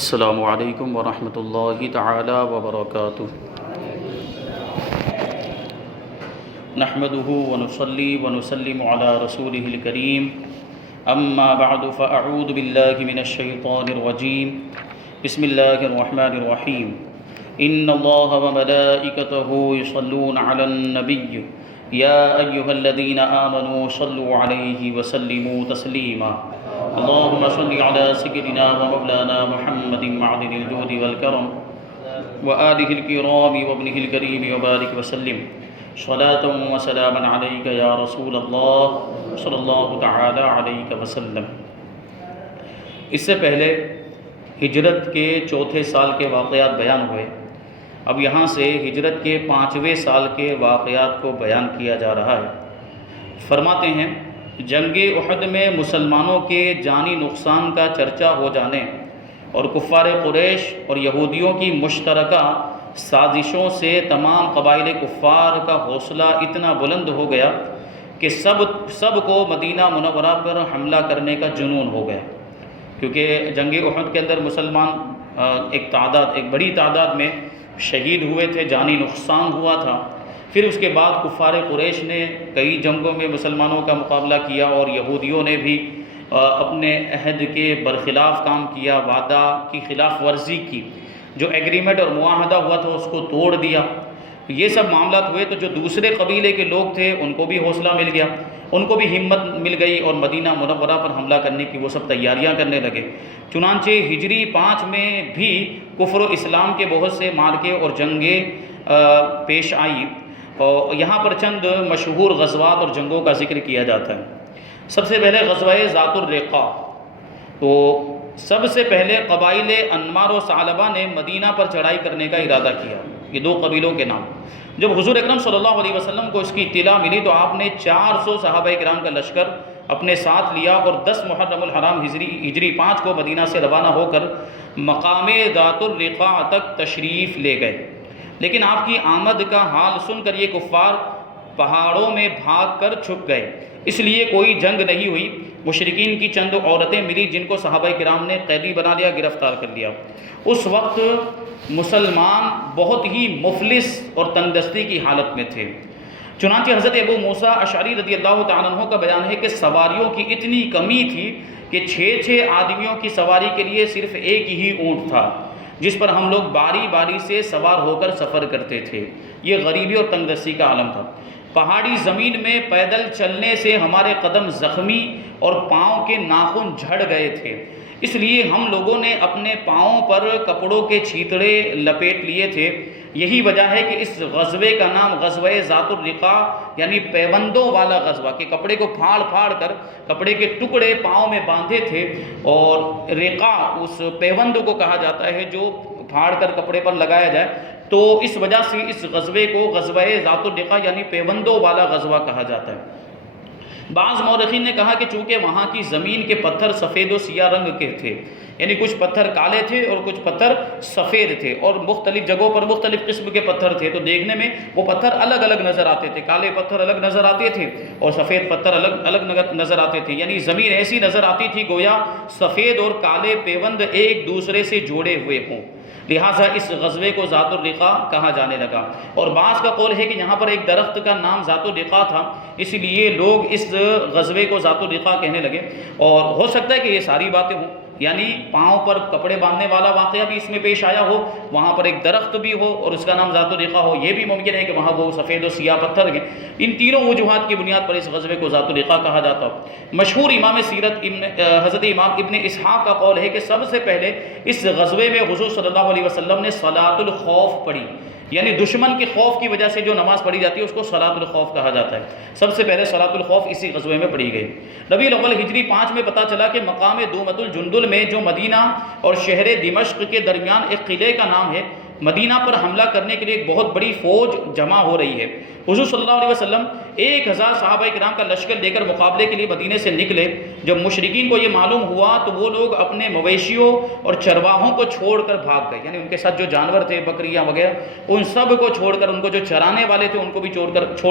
السلام علیکم ورحمۃ اللہ تعالی وبرکاتہ۔ نحمده ونصلي ونسلم على رسوله الكريم اما بعد فاعوذ بالله من الشيطان الرجيم بسم الله الرحمن الرحيم ان الله وملائكته يصلون على النبي يا ايها الذين امنوا صلوا عليه وسلموا تسليما اللهم صل على سيدنا ومولانا محمد معدن الجود والكرم وآله الكرام وابنه الكريم وبارك وسلم صلاة وسلاما عليك يا رسول الله صلی اللہ تعالی علیہ وسلم۔ اس سے پہلے ہجرت کے چوتھے سال کے واقعات بیان ہوئے، اب یہاں سے ہجرت کے 5ویں سال کے واقعات کو بیان کیا جا رہا ہے۔ فرماتے ہیں جنگ احد میں مسلمانوں کے جانی نقصان کا چرچا ہو جانے اور کفار قریش اور یہودیوں کی مشترکہ سازشوں سے تمام قبائل کفار کا حوصلہ اتنا بلند ہو گیا کہ سب کو مدینہ منورہ پر حملہ کرنے کا جنون ہو گیا، کیونکہ جنگ احد کے اندر مسلمان ایک بڑی تعداد میں شہید ہوئے تھے، جانی نقصان ہوا تھا۔ پھر اس کے بعد کفار قریش نے کئی جنگوں میں مسلمانوں کا مقابلہ کیا اور یہودیوں نے بھی اپنے عہد کے برخلاف کام کیا، وعدہ کی خلاف ورزی کی، جو ایگریمنٹ اور معاہدہ ہوا تھا اس کو توڑ دیا۔ یہ سب معاملات ہوئے تو جو دوسرے قبیلے کے لوگ تھے ان کو بھی حوصلہ مل گیا، ان کو بھی ہمت مل گئی اور مدینہ منورہ پر حملہ کرنے کی وہ سب تیاریاں کرنے لگے۔ چنانچہ ہجری 5 میں بھی کفر و اسلام کے بہت سے مارکے اور جنگیں پیش آئیں، اور یہاں پر چند مشہور غزوات اور جنگوں کا ذکر کیا جاتا ہے۔ سب سے پہلے غزوہ ذات الرقاع۔ تو سب سے پہلے قبائل انمار و ثعلبہ نے مدینہ پر چڑھائی کرنے کا ارادہ کیا، یہ 2 قبیلوں کے نام۔ جب حضور اکرم صلی اللہ علیہ وسلم کو اس کی اطلاع ملی تو آپ نے 400 صحابہ کرام کا لشکر اپنے ساتھ لیا اور 10 محرم الحرام ہجری 5 کو مدینہ سے روانہ ہو کر مقام ذات الرقاع تک تشریف لے گئے۔ لیکن آپ کی آمد کا حال سن کر یہ کفار پہاڑوں میں بھاگ کر چھپ گئے، اس لیے کوئی جنگ نہیں ہوئی۔ مشرکین کی چند عورتیں ملی جن کو صحابہ کرام نے قیدی بنا لیا، گرفتار کر لیا۔ اس وقت مسلمان بہت ہی مفلس اور تنگدستی کی حالت میں تھے۔ چنانچہ حضرت ابو موسیٰ اشعری رضی اللہ تعالیٰ عنہ کا بیان ہے کہ سواریوں کی اتنی کمی تھی کہ 6 آدمیوں کی سواری کے لیے صرف ایک ہی اونٹ تھا، جس پر ہم لوگ باری باری سے سوار ہو کر سفر کرتے تھے۔ یہ غریبی اور تنگدستی کا عالم تھا۔ پہاڑی زمین میں پیدل چلنے سے ہمارے قدم زخمی اور پاؤں کے ناخن جھڑ گئے تھے، اس لیے ہم لوگوں نے اپنے پاؤں پر کپڑوں کے چھیتڑے لپیٹ لیے تھے۔ یہی وجہ ہے کہ اس غزوے کا نام غزوہ ذات الرقاع یعنی پیوندوں والا غزوہ، کہ کپڑے کو پھاڑ پھاڑ کر کپڑے کے ٹکڑے پاؤں میں باندھے تھے، اور رقاع اس پیوند کو کہا جاتا ہے جو پھاڑ کر کپڑے پر لگایا جائے۔ تو اس وجہ سے اس غزوے کو غزوہ ذات الرقاع یعنی پیوندوں والا غزوہ کہا جاتا ہے۔ بعض مورخین نے کہا کہ چونکہ وہاں کی زمین کے پتھر سفید و سیاہ رنگ کے تھے، یعنی کچھ پتھر کالے تھے اور کچھ پتھر سفید تھے، اور مختلف جگہوں پر مختلف قسم کے پتھر تھے، تو دیکھنے میں وہ پتھر الگ الگ نظر آتے تھے، کالے پتھر الگ نظر آتے تھے اور سفید پتھر الگ الگ نظر آتے تھے، یعنی زمین ایسی نظر آتی تھی گویا سفید اور کالے پیوند ایک دوسرے سے جوڑے ہوئے ہوں، لہٰذا اس غزوے کو ذات الرقاع کہا جانے لگا۔ اور بعض کا قول ہے کہ یہاں پر ایک درخت کا نام ذات الرقاع تھا، اس لیے لوگ اس غزوے کو ذات الرقاع کہنے لگے۔ اور ہو سکتا ہے کہ یہ ساری باتیں ہوں، یعنی پاؤں پر کپڑے باندھنے والا واقعہ بھی اس میں پیش آیا ہو، وہاں پر ایک درخت بھی ہو اور اس کا نام ذات الرقاع ہو، یہ بھی ممکن ہے کہ وہاں وہ سفید و سیاہ پتھر ہیں۔ ان تینوں وجوہات کی بنیاد پر اس غزوے کو ذات الرقاع کہا جاتا ہو۔ مشہور امام سیرت حضرت امام ابن اسحاق کا قول ہے کہ سب سے پہلے اس غزوے میں حضور صلی اللہ علیہ وسلم نے صلاۃ الخوف پڑھی، یعنی دشمن کے خوف کی وجہ سے جو نماز پڑھی جاتی ہے اس کو صلاۃ الخوف کہا جاتا ہے۔ سب سے پہلے صلاۃ الخوف اسی غزوے میں پڑھی گئی۔ ربیع الاول ہجری 5 میں پتہ چلا کہ مقام دومت الجندل میں، جو مدینہ اور شہر دمشق کے درمیان ایک قلعے کا نام ہے، مدینہ پر حملہ کرنے کے لیے ایک بہت بڑی فوج جمع ہو رہی ہے۔ حضور صلی اللہ علیہ وسلم 1000 صحابہ کرام کا لشکر لے کر مقابلے کے لیے مدینے سے نکلے۔ جب مشرکین کو یہ معلوم ہوا تو وہ لوگ اپنے مویشیوں اور چرواہوں کو چھوڑ کر بھاگ گئے، یعنی ان کے ساتھ جو جانور تھے، بکریاں وغیرہ، ان سب کو چھوڑ کر، ان کو جو چرانے والے تھے ان کو بھی چھوڑ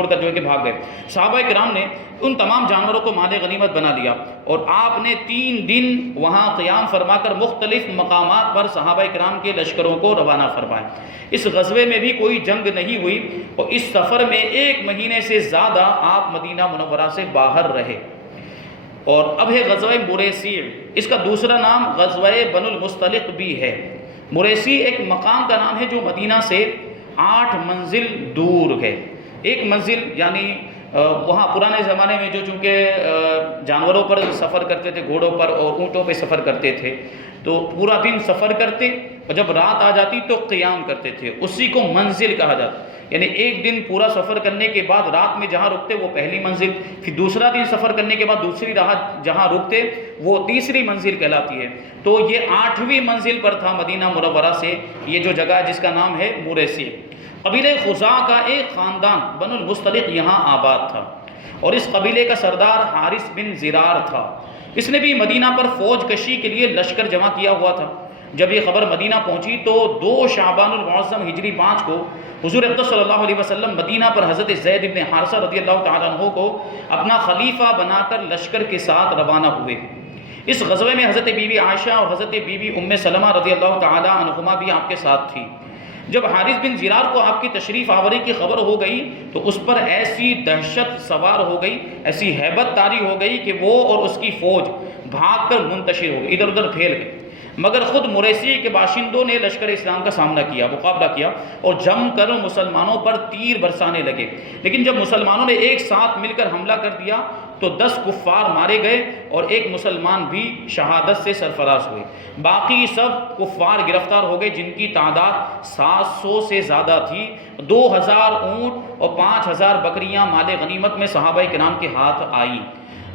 کر جو ہے کہ بھاگ گئے۔ صحابہ کرام نے ان تمام جانوروں کو مال غنیمت بنا لیا، اور آپ نے 3 دن وہاں قیام فرما کر مختلف مقامات پر صحابہ کرام کے لشکروں کو روانہ فرمایا۔ اس غزوے میں بھی کوئی جنگ نہیں ہوئی، اور اس سفر میں 1 مہینے سے زیادہ آپ مدینہ منورہ سے باہر رہے۔ اور اب ہے غزوہ مریسی، اس کا دوسرا نام غزوہ بنو المصطلق بھی ہے۔ مریسی ایک مقام کا نام ہے جو مدینہ سے 8 منزل دور ہے۔ 1 منزل یعنی وہاں پرانے زمانے میں جو چونکہ جانوروں پر سفر کرتے تھے، گھوڑوں پر اور اونٹوں پہ سفر کرتے تھے، تو پورا دن سفر کرتے اور جب رات آ جاتی تو قیام کرتے تھے، اسی کو منزل کہا جاتا۔ یعنی 1 دن پورا سفر کرنے کے بعد رات میں جہاں رکتے وہ پہلی منزل، پھر دوسرا دن سفر کرنے کے بعد دوسری رات جہاں رکتے وہ تیسری منزل کہلاتی ہے۔ تو یہ 8ویں منزل پر تھا مدینہ منورہ سے یہ جو جگہ ہے جس کا نام ہے مریسی۔ قبیلہ خزاع کا ایک خاندان بنو المصطلق یہاں آباد تھا، اور اس قبیلے کا سردار حارث بن زرار تھا۔ اس نے بھی مدینہ پر فوج کشی کے لیے لشکر جمع کیا ہوا تھا۔ جب یہ خبر مدینہ پہنچی تو 2 شعبان المعظم ہجری 5 کو حضور اقدس صلی اللہ علیہ وسلم مدینہ پر حضرت زید بن حارثہ رضی اللہ تعالیٰ عنہ کو اپنا خلیفہ بنا کر لشکر کے ساتھ روانہ ہوئے۔ اس غزوے میں حضرت بی بی عائشہ اور حضرت بی بی ام سلمہ رضی اللہ تعالیٰ عنہما بھی آپ کے ساتھ تھی۔ جب حارث بن زرار کو آپ کی تشریف آوری کی خبر ہو گئی تو اس پر ایسی دہشت سوار ہو گئی، ایسی ہیبت طاری ہو گئی کہ وہ اور اس کی فوج بھاگ کر منتشر ہو گئی، ادھر ادھر پھیل گئی۔ مگر خود مریسی کے باشندوں نے لشکر اسلام کا سامنا کیا، مقابلہ کیا، اور جم کر مسلمانوں پر تیر برسانے لگے۔ لیکن جب مسلمانوں نے ایک ساتھ مل کر حملہ کر دیا تو 10 کفار مارے گئے اور 1 مسلمان بھی شہادت سے سرفراز ہوئے۔ باقی سب کفار گرفتار ہو گئے جن کی تعداد 700 سے زیادہ تھی۔ 2000 اونٹ اور 5000 بکریاں مال غنیمت میں صحابہ کرام کے ہاتھ آئیں۔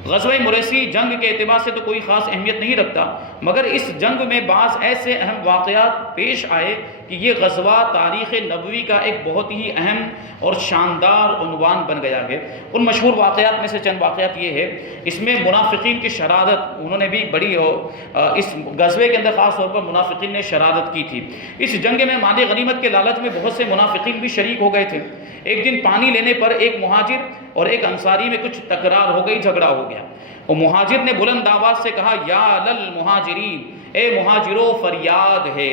غزوہ مریسی جنگ کے اعتبار سے تو کوئی خاص اہمیت نہیں رکھتا، مگر اس جنگ میں بعض ایسے اہم واقعات پیش آئے کہ یہ غزوہ تاریخ نبوی کا ایک بہت ہی اہم اور شاندار عنوان بن گیا ہے۔ ان مشہور واقعات میں سے چند واقعات یہ ہے، اس میں منافقین کی شرادت انہوں نے بھی بڑی اس غزوے کے اندر خاص طور پر منافقین نے شرادت کی تھی۔ اس جنگ میں مال غنیمت کے لالچ میں بہت سے منافقین بھی شریک ہو گئے تھے۔ ایک دن پانی لینے پر ایک مہاجر اور ایک انصاری میں کچھ تکرار ہو گئی، جھگڑا ہو گیا، اور مہاجر نے بلند آواز سے کہا یا للمہاجرین، اے مہاجروں فریاد ہے،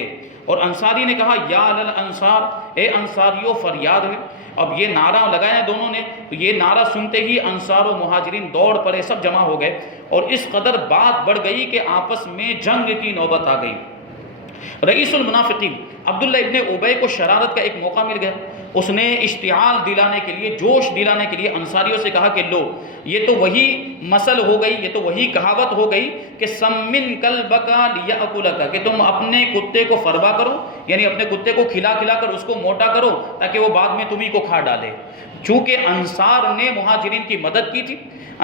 اور انصاری نے کہا یا للانصار، اے انصاریوں فریاد ہے۔ اب یہ نعرہ لگایا ہے دونوں نے، تو یہ نعرہ سنتے ہی انصار و مہاجرین دوڑ پڑے، سب جمع ہو گئے، اور اس قدر بات بڑھ گئی کہ آپس میں جنگ کی نوبت آ گئی۔ رئیس المنافقین عبداللہ ابن ابی کو شرارت کا ایک موقع مل گیا۔ اس نے اشتعال دلانے کے لیے، جوش دلانے کے لیے انصاریوں سے کہا کہ لو، یہ تو وہی مثل ہو گئی، یہ تو وہی کہاوت ہو گئی کہ سمن کلبک لیأکلک، کہ تم اپنے کتے کو فربا کرو، یعنی اپنے کتے کو کھلا کھلا کر اس کو موٹا کرو تاکہ وہ بعد میں تمہیں کو کھا ڈالے۔ چونکہ انصار نے مہاجرین کی مدد کی تھی،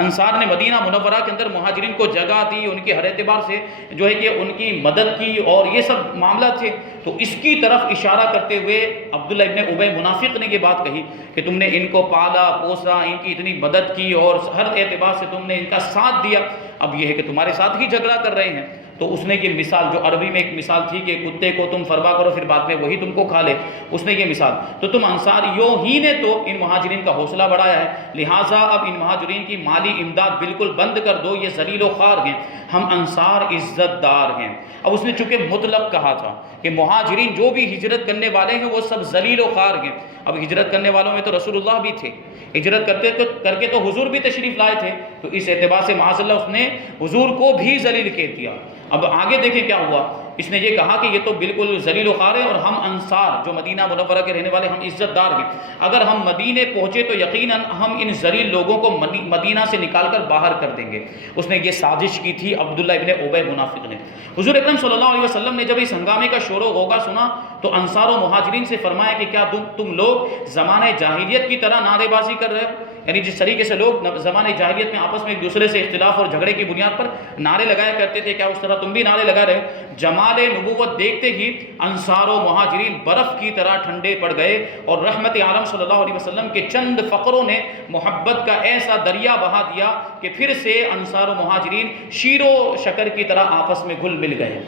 انصار نے مدینہ منورہ کے اندر مہاجرین کو جگہ دی، ان کے ہر اعتبار سے جو ہے کہ ان کی مدد کی، اور یہ سب معاملات تھے، تو اس کی طرف اشارہ کرتے ہوئے عبداللہ ابن ابی منافق نے یہ بات کہی کہ تم نے ان کو پالا پوسا، ان کی اتنی مدد کی اور ہر اعتبار سے تم نے ان کا ساتھ دیا، اب یہ ہے کہ تمہارے ساتھ ہی جھگڑا کر رہے ہیں۔ تو اس نے یہ مثال، جو عربی میں ایک مثال تھی کہ کتے کو تم فربا کرو پھر بعد میں وہی تم کو کھا لے، اس نے یہ مثال، تو تم انصاریوں ہی نے تو ان مہاجرین کا حوصلہ بڑھایا ہے، لہٰذا اب ان مہاجرین کی مالی امداد بالکل بند کر دو، یہ ذلیل و خوار ہیں، ہم انصار عزت دار ہیں۔ اب اس نے چونکہ مطلق کہا تھا کہ مہاجرین جو بھی ہجرت کرنے والے ہیں وہ سب ذلیل و خوار ہیں، اب ہجرت کرنے والوں میں تو رسول اللہ بھی تھے، ہجرت کر کے تو حضور بھی تشریف لائے تھے، تو اس اعتبار سے معاذ اللہ اس نے حضور کو بھی ذلیل کہہ دیا۔ اب آگے دیکھیں کیا ہوا، اس نے یہ کہا کہ یہ تو بالکل ذلیل و خوار ہے، اور ہم انصار جو مدینہ منورہ کے رہنے والے، ہم عزت دار ہیں، اگر ہم مدینے پہنچے تو یقیناً ہم ان ذلیل لوگوں کو مدینہ سے نکال کر باہر کر دیں گے۔ اس نے یہ سازش کی تھی عبداللہ ابن ابی منافق نے۔ حضور اکرم صلی اللہ علیہ وسلم نے جب اس ہنگامے کا شور و غوغا سنا تو انصار و مہاجرین سے فرمایا کہ کیا تم لوگ زمانہ جاہلیت کی طرح نعرے بازی کر رہے ہو؟ یعنی جس طریقے سے لوگ زمانے جاہلیت میں آپس میں ایک دوسرے سے اختلاف اور جھگڑے کی بنیاد پر نعرے لگایا کرتے تھے، کیا اس طرح تم بھی نعرے لگا رہے ہو؟ جمال نبوت دیکھتے ہی انصار و مہاجرین برف کی طرح ٹھنڈے پڑ گئے، اور رحمت عالم صلی اللہ علیہ وسلم کے چند فقروں نے محبت کا ایسا دریا بہا دیا کہ پھر سے انصار و مہاجرین شیر و شکر کی طرح آپس میں گھل مل گئے،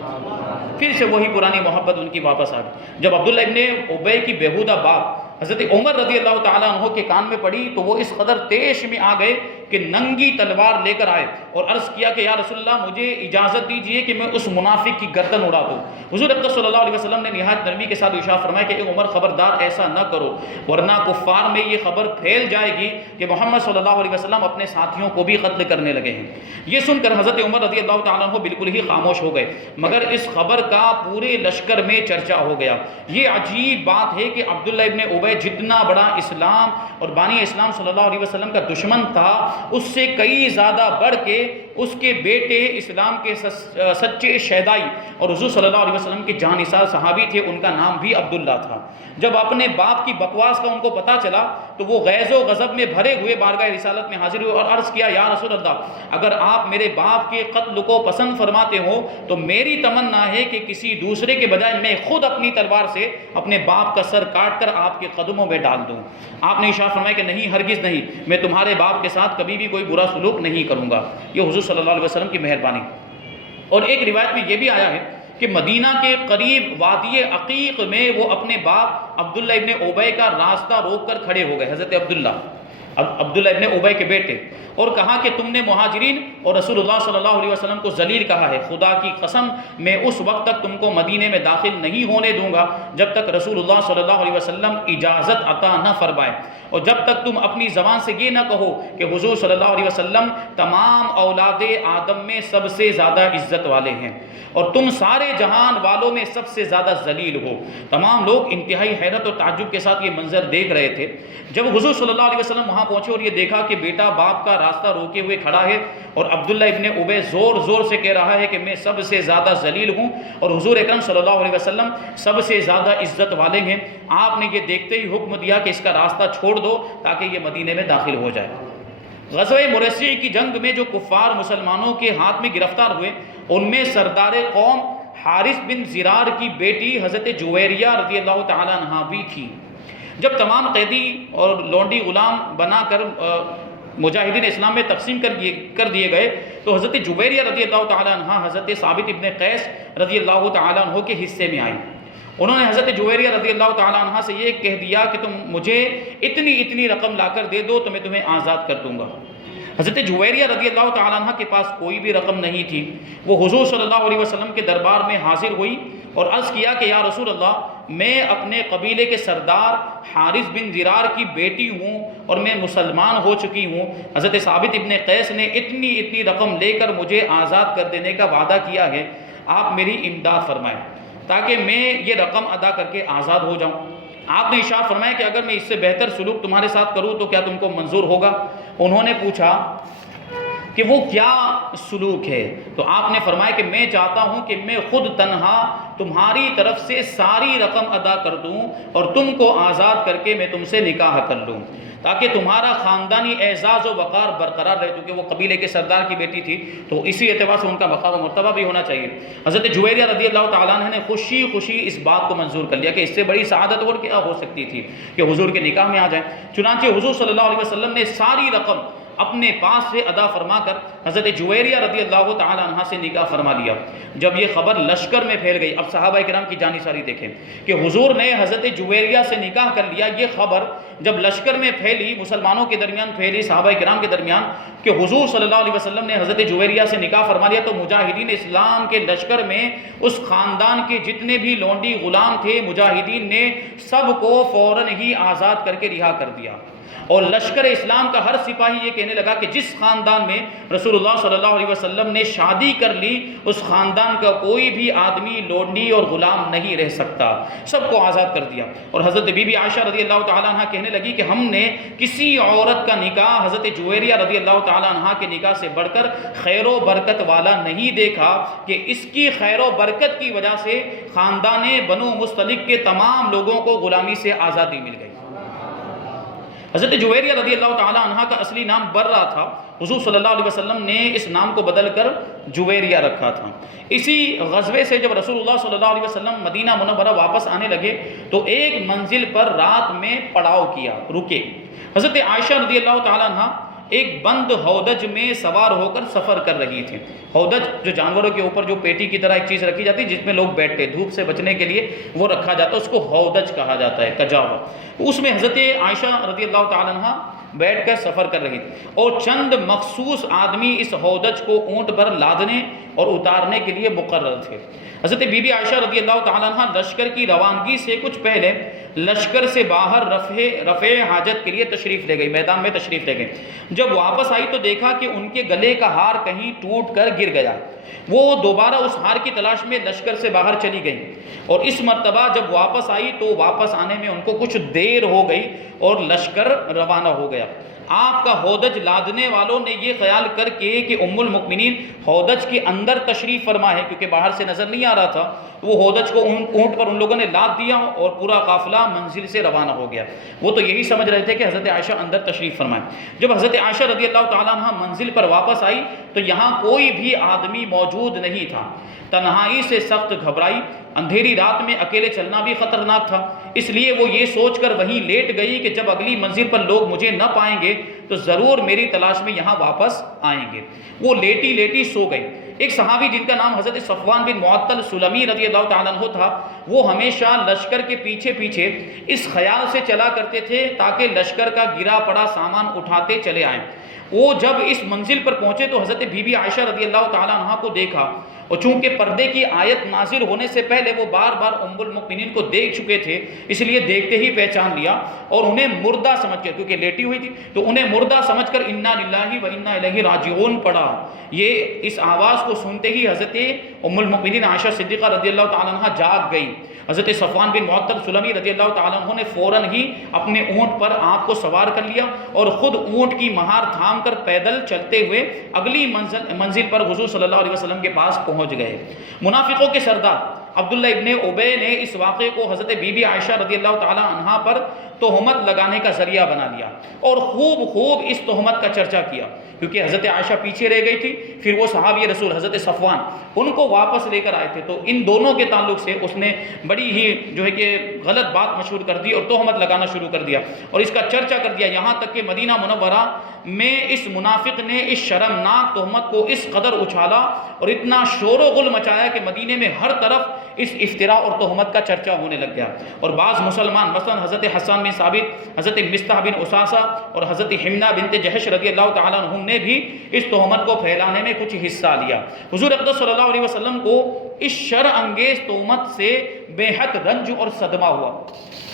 پھر سے وہی پرانی محبت ان کی واپس آ گئی۔ جب عبداللہ ابن ابی کی بیہودہ بات حضرت عمر رضی اللہ تعالیٰ عنہ کے کان میں پڑی تو وہ اس قدر تیش میں آ گئے کہ ننگی تلوار لے کر آئے اور عرض کیا کہ یا رسول اللہ مجھے اجازت دیجئے کہ میں اس منافق کی گردن اڑا دوں۔ حضور اقدس صلی اللہ علیہ وسلم نے نہایت نرمی کے ساتھ ارشاد فرمایا کہ اے عمر خبردار ایسا نہ کرو، ورنہ کفار میں یہ خبر پھیل جائے گی کہ محمد صلی اللہ علیہ وسلم اپنے ساتھیوں کو بھی قتل کرنے لگے ہیں۔ یہ سن کر حضرت عمر رضی اللہ تعالیٰ عنہ بالکل ہی خاموش ہو گئے، مگر اس خبر کا پورے لشکر میں چرچا ہو گیا۔ یہ عجیب بات ہے کہ عبداللہ ابن ابی جتنا بڑا اسلام اور بانی اسلام صلی اللہ علیہ وسلم کا دشمن تھا، اس سے کئی زیادہ بڑھ کے اس کے بیٹے اسلام کے سچے شیدائی اور حضور صلی اللہ علیہ وسلم کے جانثار صحابی تھے، ان کا نام بھی عبداللہ تھا۔ جب اپنے باپ کی بکواس کا ان کو پتہ چلا تو وہ غیظ و غضب میں بھرے ہوئے بارگاہ رسالت میں حاضر ہوئے اور عرض کیا یا رسول اللہ اگر آپ میرے باپ کے قتل کو پسند فرماتے ہو تو میری تمنا ہے کہ کسی دوسرے کے بجائے میں خود اپنی تلوار سے اپنے باپ کا سر کاٹ کر آپ کے قدموں میں ڈال دوں۔ آپ نے ارشاد فرمایا کہ نہیں، ہرگز نہیں، میں تمہارے باپ کے ساتھ کبھی بھی کوئی برا سلوک نہیں کروں گا۔ یہ حضور صلی اللہ علیہ وسلم کی مہربانی۔ اور ایک روایت میں یہ بھی آیا ہے کہ مدینہ کے قریب وادی عقیق میں وہ اپنے باپ عبداللہ ابن ابی کا راستہ روک کر کھڑے ہو گئے، حضرت عبداللہ ابن ابی کے بیٹے، اور کہا کہ تم نے مہاجرین اور رسول اللہ صلی اللہ علیہ وسلم کو ذلیل کہا ہے، خدا کی قسم میں اس وقت تک تم کو مدینے میں داخل نہیں ہونے دوں گا جب تک رسول اللہ صلی اللہ علیہ وسلم اجازت عطا نہ فرمائے، اور جب تک تم اپنی زبان سے یہ نہ کہو کہ حضور صلی اللہ علیہ وسلم تمام اولاد آدم میں سب سے زیادہ عزت والے ہیں اور تم سارے جہان والوں میں سب سے زیادہ ذلیل ہو۔ تمام لوگ انتہائی حیرت اور تعجب کے ساتھ یہ منظر دیکھ رہے تھے۔ جب حضور صلی اللہ علیہ وسلم وہاں پہنچے اور یہ دیکھا کہ بیٹا باپ کا راستہ روکے ہوئے کھڑا ہے اور عبداللہ ابن ابی زور زور سے کہہ رہا ہے کہ میں سب سے زیادہ ذلیل ہوں اور حضور اکرم صلی اللہ علیہ وسلم سب سے زیادہ عزت والے ہیں، آپ نے یہ دیکھتے ہی حکم دیا کہ اس کا راستہ چھوڑ دو تاکہ یہ مدینے میں داخل ہو جائے۔ غزوہ مرسی کی جنگ میں جو کفار مسلمانوں کے ہاتھ میں گرفتار ہوئے ان میں سردار قوم حارث بن زرار کی بیٹی حضرت جویریہ رضی اللہ تعالیٰ عنہ بھی تھی۔ جب تمام قیدی اور لونڈی غلام بنا کر مجاہدین اسلام میں تقسیم کر دیے گئے تو حضرت جویریہ رضی اللہ تعالیٰ عنہ حضرت ثابت ابن قیس رضی اللہ تعالیٰ عنہ کے حصے میں آئی۔ انہوں نے حضرت جویریہ رضی اللہ تعالیٰ عنہ سے یہ کہہ دیا کہ تم مجھے اتنی رقم لا کر دے دو تو میں تمہیں آزاد کر دوں گا۔ حضرت جویریہ رضی اللہ تعالیٰ عنہ کے پاس کوئی بھی رقم نہیں تھی۔ وہ حضور صلی اللہ علیہ وسلم کے دربار میں حاضر ہوئی اور عرض کیا کہ یا رسول اللہ میں اپنے قبیلے کے سردار حارث بن زرار کی بیٹی ہوں اور میں مسلمان ہو چکی ہوں۔ حضرت ثابت ابن قیس نے اتنی رقم لے کر مجھے آزاد کر دینے کا وعدہ کیا ہے، آپ میری امداد فرمائیں تاکہ میں یہ رقم ادا کر کے آزاد ہو جاؤں۔ آپ نے ارشاد فرمایا کہ اگر میں اس سے بہتر سلوک تمہارے ساتھ کروں تو کیا تم کو منظور ہوگا؟ انہوں نے پوچھا کہ وہ کیا سلوک ہے؟ تو آپ نے فرمایا کہ میں چاہتا ہوں کہ میں خود تنہا تمہاری طرف سے ساری رقم ادا کر دوں اور تم کو آزاد کر کے میں تم سے نکاح کر لوں تاکہ تمہارا خاندانی اعزاز و وقار برقرار رہے، کیونکہ وہ قبیلے کے سردار کی بیٹی تھی تو اسی اعتبار سے ان کا مقام و مرتبہ بھی ہونا چاہیے۔ حضرت جویریہ رضی اللہ تعالیٰ عنہ نے خوشی اس بات کو منظور کر لیا کہ اس سے بڑی سعادت اور کیا ہو سکتی تھی کہ حضور کے نکاح میں آ جائیں۔ چنانچہ حضور صلی اللہ علیہ وسلم نے ساری رقم اپنے پاس سے ادا فرما کر حضرت جویریہ رضی اللہ تعالیٰ عنہ سے نکاح فرما لیا۔ جب یہ خبر لشکر میں پھیل گئی، اب صحابہ کرام کی جانثاری دیکھیں کہ حضور نے حضرت جویریہ سے نکاح کر لیا، یہ خبر جب لشکر میں پھیلی، مسلمانوں کے درمیان پھیلی، صحابہ کرام کے درمیان کہ حضور صلی اللہ علیہ وسلم نے حضرت جویریہ سے نکاح فرما لیا، تو مجاہدین اسلام کے لشکر میں اس خاندان کے جتنے بھی لونڈی غلام تھے مجاہدین نے سب کو فوراً ہی آزاد کر کے رہا کر دیا، اور لشکر اسلام کا ہر سپاہی یہ کہنے لگا کہ جس خاندان میں رسول اللہ صلی اللہ علیہ وسلم نے شادی کر لی اس خاندان کا کوئی بھی آدمی لونڈی اور غلام نہیں رہ سکتا، سب کو آزاد کر دیا۔ اور حضرت بی بی عائشہ رضی اللہ تعالیٰ عنہ کہنے لگی کہ ہم نے کسی عورت کا نکاح حضرت جویریہ رضی اللہ تعالیٰ عنہ کے نکاح سے بڑھ کر خیر و برکت والا نہیں دیکھا کہ اس کی خیر و برکت کی وجہ سے خاندان بنو مستلق کے تمام لوگوں کو غلامی سے آزادی مل گئی۔ حضرت جویریہ رضی اللہ تعالیٰ عنہ کا اصلی نام برہ تھا، حضور صلی اللہ علیہ وسلم نے اس نام کو بدل کر جویریہ رکھا تھا۔ اسی غزوے سے جب رسول اللہ صلی اللہ علیہ وسلم مدینہ منورہ واپس آنے لگے تو ایک منزل پر رات میں پڑاؤ کیا، رکے۔ حضرت عائشہ رضی اللہ تعالیٰ عنہ ایک بند ہودج میں سوار ہو کر سفر کر رہی تھی۔ ہودج جو جانوروں کے اوپر جو پیٹی کی طرح ایک چیز رکھی جاتی ہے جس میں لوگ بیٹھتے، دھوپ سے بچنے کے لیے وہ رکھا جاتا ہے، اس کو ہودج کہا جاتا ہے، کجاوا۔ اس میں حضرت عائشہ رضی اللہ تعالیٰ عنہ بیٹھ کر سفر کر رہی تھی، اور چند مخصوص آدمی اس ہودج کو اونٹ پر لادنے اور اتارنے کے لیے مقرر تھے۔ حضرت بی بی عائشہ رضی اللہ تعالیٰ عنہ لشکر کی روانگی سے کچھ پہلے لشکر سے باہر رفع حاجت کے لیے تشریف لے گئی، میدان میں تشریف لے گئی۔ جب واپس آئی تو دیکھا کہ ان کے گلے کا ہار کہیں ٹوٹ کر گر گیا۔ وہ دوبارہ اس ہار کی تلاش میں لشکر سے باہر چلی گئی، اور اس مرتبہ جب واپس آئی تو واپس آنے میں ان کو کچھ دیر ہو گئی اور لشکر روانہ ہو گیا۔ آپ کا ہودج لادنے والوں نے یہ خیال کر کے کہ ام المؤمنین ہودج کے اندر تشریف فرما ہے، کیونکہ باہر سے نظر نہیں آ رہا تھا، وہ ہودج کو اونٹ پر ان لوگوں نے لاد دیا اور پورا قافلہ منزل سے روانہ ہو گیا۔ وہ تو یہی سمجھ رہے تھے کہ حضرت عائشہ اندر تشریف فرمائے۔ جب حضرت عائشہ رضی اللہ تعالیٰ عنہ منزل پر واپس آئی تو یہاں کوئی بھی آدمی موجود نہیں تھا۔ تنہائی سے سخت گھبرائی، اندھیری رات میں اکیلے چلنا بھی خطرناک تھا، اس لیے وہ یہ سوچ کر وہیں لیٹ گئی کہ جب اگلی منزل پر لوگ مجھے نہ پائیں گے تو ضرور میری تلاش میں یہاں واپس آئیں گے۔ وہ لیٹی لیٹی سو گئی۔ ایک صحابی جن کا نام حضرت صفوان بن معطل سلمی رضی اللہ تعالیٰ عنہ تھا، وہ ہمیشہ لشکر کے پیچھے پیچھے اس خیال سے چلا کرتے تھے تاکہ لشکر کا گرا پڑا سامان اٹھاتے چلے آئیں۔ وہ جب اس منزل پر پہنچے تو حضرت بی بی عائشہ رضی اللہ تعالیٰ عنہ کو دیکھا، اور چونکہ پردے کی آیت نازل ہونے سے پہلے وہ بار بار ام المؤمنین کو دیکھ چکے تھے، اس لیے دیکھتے ہی پہچان لیا اور انہیں مردہ سمجھ کر، کیونکہ لیٹی ہوئی تھی تو انہیں مردہ سمجھ کر انا للہ و انا الیہ راجعون پڑھا۔ یہ اس آواز کو سنتے ہی حضرت ام المؤمنین عائشہ صدیقہ رضی اللہ تعالیٰ عنہ جاگ گئی۔ حضرت صفوان بن معطل سلمی رضی اللہ تعالیٰ عنہ نے فوراً ہی اپنے اونٹ پر آپ کو سوار کر لیا اور خود اونٹ کی مہار تھام کر پیدل چلتے ہوئے اگلی منزل پر حضور صلی اللہ علیہ وسلم کے پاس پہنچ گئے۔ منافقوں کے سردار عبداللہ ابن ابی نے اس واقعے کو حضرت بی بی عائشہ رضی اللہ تعالیٰ عنہا پر تہمت لگانے کا ذریعہ بنا لیا اور خوب اس تہمت کا چرچا کیا، کیونکہ حضرت عائشہ پیچھے رہ گئی تھی، پھر وہ صحابی رسول حضرت صفوان ان کو واپس لے کر آئے تھے، تو ان دونوں کے تعلق سے اس نے بڑی ہی جو ہے کہ غلط بات مشہور کر دی اور تہمت لگانا شروع کر دیا اور اس کا چرچا کر دیا، یہاں تک کہ مدینہ منورہ میں اس منافق نے اس شرمناک تہمت کو اس قدر اچھالا اور اتنا شور و غل مچایا کہ مدینے میں ہر طرف اس افتراء اور تہمت کا چرچا ہونے لگ گیا، اور بعض مسلمان مثلا حضرت حسان بن ثابت، حضرت مصطح بن اساسہ اور حضرت حمنہ بنت جحش رضی اللہ تعالیٰ عنہم نے بھی اس تہمت کو پھیلانے میں کچھ حصہ لیا۔ حضور اقدس صلی اللہ علیہ وسلم کو اس شر انگیز تہمت سے بے حد رنج اور صدمہ ہوا،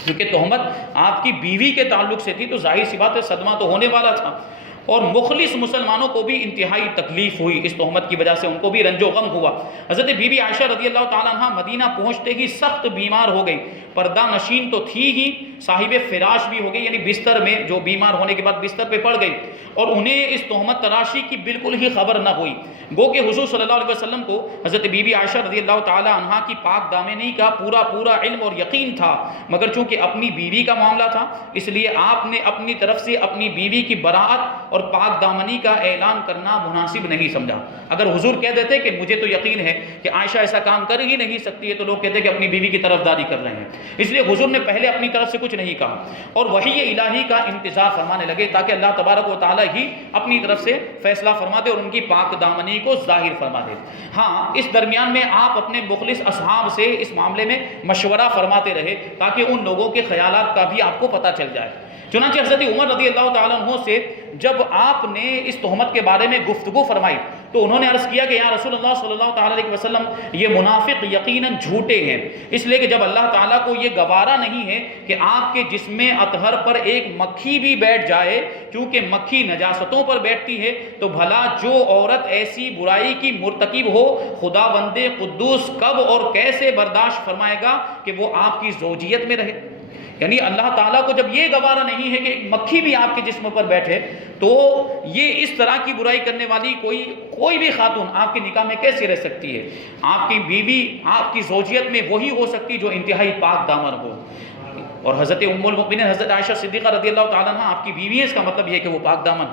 کیونکہ تہمت آپ کی بیوی کے تعلق سے تھی تو ظاہر سی بات ہے صدمہ تو ہونے والا تھا، اور مخلص مسلمانوں کو بھی انتہائی تکلیف ہوئی اس تہمت کی وجہ سے، ان کو بھی رنج و غم ہوا۔ حضرت بی بی عائشہ رضی اللہ تعالیٰ عنہ مدینہ پہنچتے ہی سخت بیمار ہو گئی، پردہ نشین تو تھی ہی، صاحب فراش بھی ہو گئی، یعنی بستر میں جو بیمار ہونے کے بعد بستر پہ پڑ گئی، اور انہیں اس تہمت تراشی کی بالکل ہی خبر نہ ہوئی۔ گو کہ حضور صلی اللہ علیہ وسلم کو حضرت بی بی عائشہ رضی اللہ تعالیٰ عنہ کی پاک دامنی کا پورا علم اور یقین تھا، مگر چونکہ اپنی بیوی کا معاملہ تھا اس لیے آپ نے اپنی طرف سے اپنی بیوی کی براءت اور پاک دامنی کا اعلان کرنا مناسب نہیں سمجھا۔ اگر حضور کہہ دیتے کہ مجھے تو یقین ہے کہ عائشہ ایسا کام کر ہی نہیں سکتی ہے، تو لوگ کہتے کہ اپنی بیوی کی طرفداری کر رہے ہیں، اس لیے حضور نے پہلے اپنی طرف سے کچھ نہیں کہا اور وحی الہی کا انتظار فرمانے لگے تاکہ اللہ تبارک و تعالیٰ ہی اپنی طرف سے فیصلہ فرما دے اور ان کی پاک دامنی کو ظاہر فرما دے۔ ہاں، اس درمیان میں آپ اپنے مخلص اصحاب سے اس معاملے میں مشورہ فرماتے رہے تاکہ ان لوگوں کے خیالات کا بھی آپ کو پتہ چل جائے۔ چنانچہ حضرت عمر رضی اللہ تعالیٰ عنہ سے جب آپ نے اس تہمت کے بارے میں گفتگو فرمائی تو انہوں نے عرض کیا کہ یا رسول اللہ صلی اللہ تعالیٰ علیہ وسلم، یہ منافق یقیناً جھوٹے ہیں، اس لیے کہ جب اللہ تعالیٰ کو یہ گوارا نہیں ہے کہ آپ کے جسم اطہر پر ایک مکھی بھی بیٹھ جائے، کیونکہ مکھی نجاستوں پر بیٹھتی ہے، تو بھلا جو عورت ایسی برائی کی مرتکب ہو خداوند قدوس کب اور کیسے برداشت فرمائے گا کہ وہ آپ کی زوجیت میں رہے؟ یعنی اللہ تعالیٰ کو جب یہ گوارا نہیں ہے کہ ایک مکھی بھی آپ کے جسم پر بیٹھے، تو یہ اس طرح کی برائی کرنے والی کوئی بھی خاتون آپ کے نکاح میں کیسے رہ سکتی ہے؟ آپ کی بیوی آپ کی زوجیت میں وہی ہو سکتی جو انتہائی پاک دامن ہو، اور حضرت ام المؤمنین حضرت عائشہ صدیقہ رضی اللہ تعالیٰ عنہ آپ کی بیوی ہے، اس کا مطلب یہ ہے کہ وہ پاک دامن۔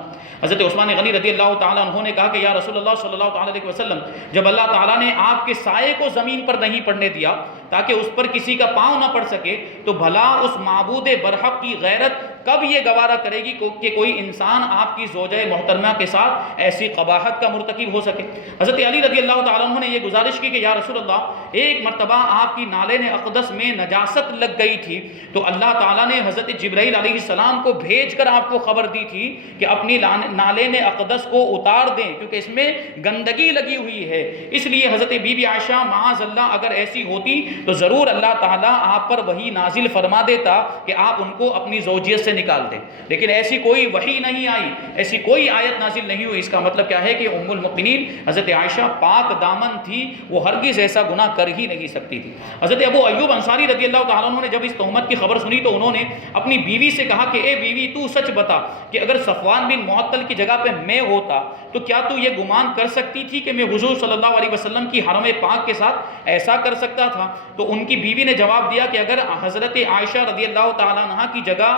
حضرت عثمان غنی رضی اللہ تعالیٰ عنہ نے کہا کہ یا رسول اللہ صلی اللہ تعالیٰ علیہ وسلم، جب اللہ تعالیٰ نے آپ کے سائے کو زمین پر نہیں پڑنے دیا تاکہ اس پر کسی کا پاؤں نہ پڑ سکے، تو بھلا اس معبود برحق کی غیرت کب یہ گوارا کرے گی کہ کوئی انسان آپ کی زوجہ محترمہ کے ساتھ ایسی قباحت کا مرتکب ہو سکے؟ حضرت علی رضی اللہ تعالیٰ عنہ نے یہ گزارش کی کہ یا رسول اللہ، ایک مرتبہ آپ کی نالین اقدس میں نجاست لگ گئی تھی، تو اللہ تعالیٰ نے حضرت جبرائیل علیہ السلام کو بھیج کر آپ کو خبر دی تھی کہ اپنی نالین اقدس کو اتار دیں، کیونکہ اس میں گندگی لگی ہوئی ہے۔ اس لیے حضرت بی بی عائشہ معاذ اللہ اگر ایسی ہوتی تو ضرور اللہ تعالیٰ آپ پر وحی نازل فرما دیتا کہ آپ ان کو اپنی زوجیت سے نکال دیں، لیکن ایسی کوئی وحی نہیں آئی، ایسی کوئی آیت نازل نہیں ہوئی۔ اس کا مطلب کیا ہے کہ ام المؤمنین حضرت عائشہ پاک دامن تھی، وہ ہرگز ایسا گناہ کر ہی نہیں سکتی تھی۔ حضرت ابو ایوب انصاری رضی اللہ تعالیٰ عنہ نے جب اس تہمت کی خبر سنی تو انہوں نے اپنی بیوی سے کہا کہ اے بیوی، تو سچ بتا کہ اگر صفوان بن معطل کی جگہ پہ میں ہوتا تو کیا تو یہ گمان کر سکتی تھی کہ میں حضور صلی اللہ علیہ وسلم کی حرم پاک کے ساتھ ایسا کر سکتا تھا؟ تو ان کی بیوی نے جواب دیا کہ اگر حضرت عائشہ رضی اللہ تعالیٰ عنہ کی جگہ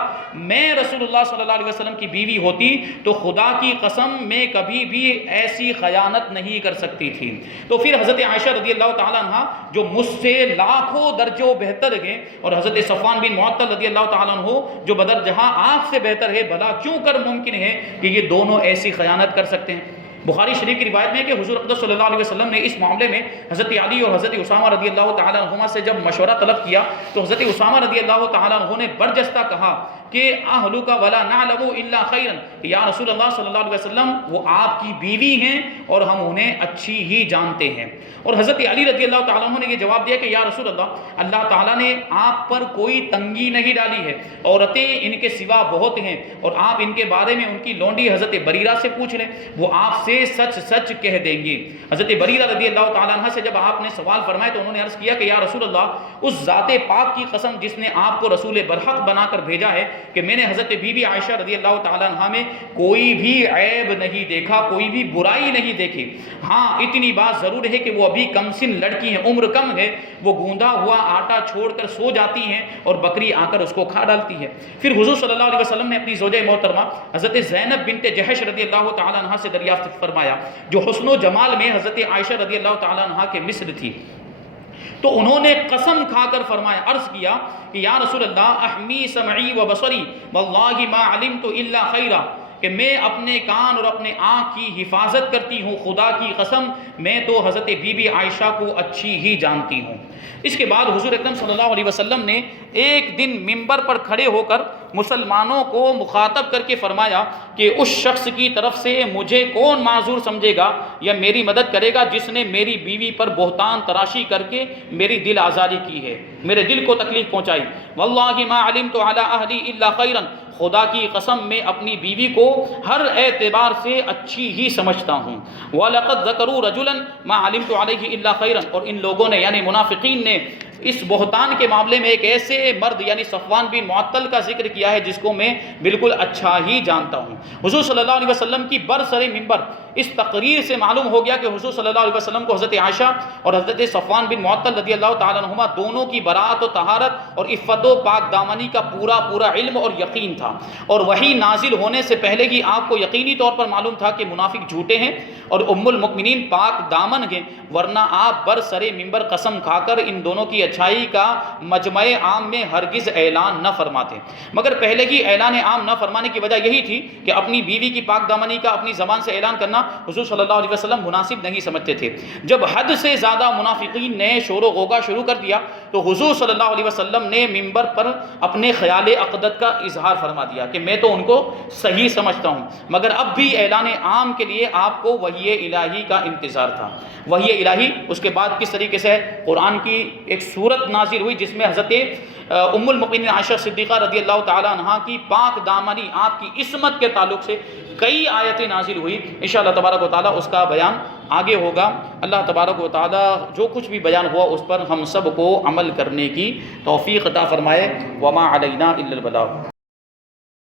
میں رسول اللہ صلی اللہ علیہ وسلم کی بیوی ہوتی تو خدا کی قسم میں کبھی بھی ایسی خیانت نہیں کر سکتی تھی۔ تو پھر حضرت عائشہ رضی اللہ تعالیٰ عنہ جو مجھ سے لاکھوں درجوں بہتر ہے، اور حضرت صفوان بن معطل رضی اللہ تعالیٰ عنہ جو بدر جہاں آپ سے بہتر ہے، بھلا کیوں کر ممکن ہے کہ یہ دونوں ایسی خیانت کر سکتے ہیں؟ بخاری شریف کی روایت میں ہے کہ حضور اقدس صلی اللہ علیہ وسلم نے اس معاملے میں حضرت علی اور حضرت اسامہ رضی اللہ تعالیٰ عنہما سے جب مشورہ طلب کیا تو حضرت اسامہ رضی اللہ تعالیٰ عنہ نے برجستہ کہا کہ اہلک ولا نعلم الا خیرا، کہ یا رسول اللہ صلی اللہ علیہ وسلم وہ آپ کی بیوی ہیں اور ہم انہیں اچھی ہی جانتے ہیں۔ اور حضرت علی رضی اللہ تعالیٰ عنہ نے یہ جواب دیا کہ یا رسول اللہ تعالیٰ نے آپ پر کوئی تنگی نہیں ڈالی ہے، عورتیں ان کے سوا بہت ہیں، اور آپ ان کے بارے میں ان کی لونڈی حضرت بریرہ سے پوچھ لیں، وہ آپ سے سچ سچ کہہ دیں گی۔ حضرت بریرہ رضی اللہ تعالیٰ عنہ سے جب آپ نے سوال فرمائے تو انہوں نے عرض کیا کہ یا رسول اللہ، اس ذات پاک کی قسم جس نے آپ کو رسول برحق بنا کر بھیجا ہے کہ میں نے حضرت بی بی عائشہ رضی اللہ تعالیٰ عنہ میں کوئی بھی عیب نہیں دیکھا، کوئی بھی برائی نہیں دیکھی۔ ہاں اتنی بات ضرور ہے کہ وہ ابھی کم سن لڑکی ہیں، عمر کم ہے، وہ گوندا ہوا آٹا چھوڑ کر سو جاتی ہیں اور بکری آ کر اس کو کھا ڈالتی ہے۔ پھر حضور صلی اللہ علیہ وسلم نے اپنی زوجہ محترمہ حضرت زینب بنت جحش رضی اللہ تعالیٰ عنہ سے دریافت فرمایا، جو حسن و جمال میں حضرت عائشہ رضی اللہ تعالیٰ عنہ کے مثل تھی، تو انہوں نے قسم کھا کر فرمایا، عرض کیا کہ یا رسول اللہ، احمی سمعی و بصری واللہ ما علمت الا خیرا، کہ میں اپنے کان اور اپنے آنکھ کی حفاظت کرتی ہوں، خدا کی قسم میں تو حضرت بی بی عائشہ کو اچھی ہی جانتی ہوں۔ اس کے بعد حضور اکرم صلی اللہ علیہ وسلم نے ایک دن منبر پر کھڑے ہو کر مسلمانوں کو مخاطب کر کے فرمایا کہ اس شخص کی طرف سے مجھے کون معذور سمجھے گا یا میری مدد کرے گا جس نے میری بیوی پر بہتان تراشی کر کے میری دل آزاری کی ہے، میرے دل کو تکلیف پہنچائی۔ واللہ ما علمت علی اہلی الا خیرا، خدا کی قسم میں اپنی بیوی کو ہر اعتبار سے اچھی ہی سمجھتا ہوں۔ وَلَقَدْ ذَكَرُوا رَجُلًا مَا عَلِمْتُ عَلَيْهِ إِلَّا خَيْرًا، اور ان لوگوں نے یعنی منافقین نے اس بہتان کے معاملے میں ایک ایسے مرد یعنی صفوان بن معطل کا ذکر کیا ہے جس کو میں بالکل اچھا ہی جانتا ہوں۔ حضور صلی اللہ علیہ وسلم کی برسر ممبر اس تقریر سے معلوم ہو گیا کہ حضور صلی اللہ علیہ وسلم کو حضرت عائشہ اور حضرت صفوان بن معطل رضی اللہ تعالیٰ عنہما دونوں کی براءت و طہارت اور عفت و پاک دامنی کا پورا علم اور یقین تھا، اور وحی نازل ہونے سے پہلے ہی آپ کو یقینی طور پر معلوم تھا کہ منافق جھوٹے ہیں اور ام المؤمنین پاک دامن ہیں، ورنہ آپ برسر ممبر قسم کھا کر ان دونوں کی اچھائی کا مجمع عام میں ہرگز اعلان نہ فرماتے۔ مگر پہلے ہی اعلان عام نہ فرمانے کی وجہ یہی تھی کہ اپنی بیوی کی پاک دامنی کا اپنی زبان سے اعلان کرنا حضور صلی اللہ علیہ وسلم مناسب نہیں سمجھتے تھے۔ جب حد سے زیادہ منافقین نے شور و غوغا شروع کر دیا تو حضور صلی اللہ علیہ وسلم نے ممبر پر اپنے خیال عقدت کا اظہار فرما دیا کہ میں تو ان کو صحیح سمجھتا ہوں، مگر اب بھی اعلان عام کے لیے آپ کو وحی الہی کا انتظار تھا۔ وحی الہی اس کے بعد کس طریقے سے قرآن کی ایک سورت نازل ہوئی جس میں حضرت ام المؤمنین عائشہ صدیقہ رضی اللہ تعالی عنہا کی پاک دامنی، آپ کی عصمت کے تعلق سے کئی آیتیں نازل ہوئی۔ انشاءاللہ تبارک و تعالی اس کا بیان آگے ہوگا۔ اللہ تبارک و تعالی جو کچھ بھی بیان ہوا اس پر ہم سب کو عمل کرنے کی توفیق عطا فرمائے۔ وما علینا الا البلاغ۔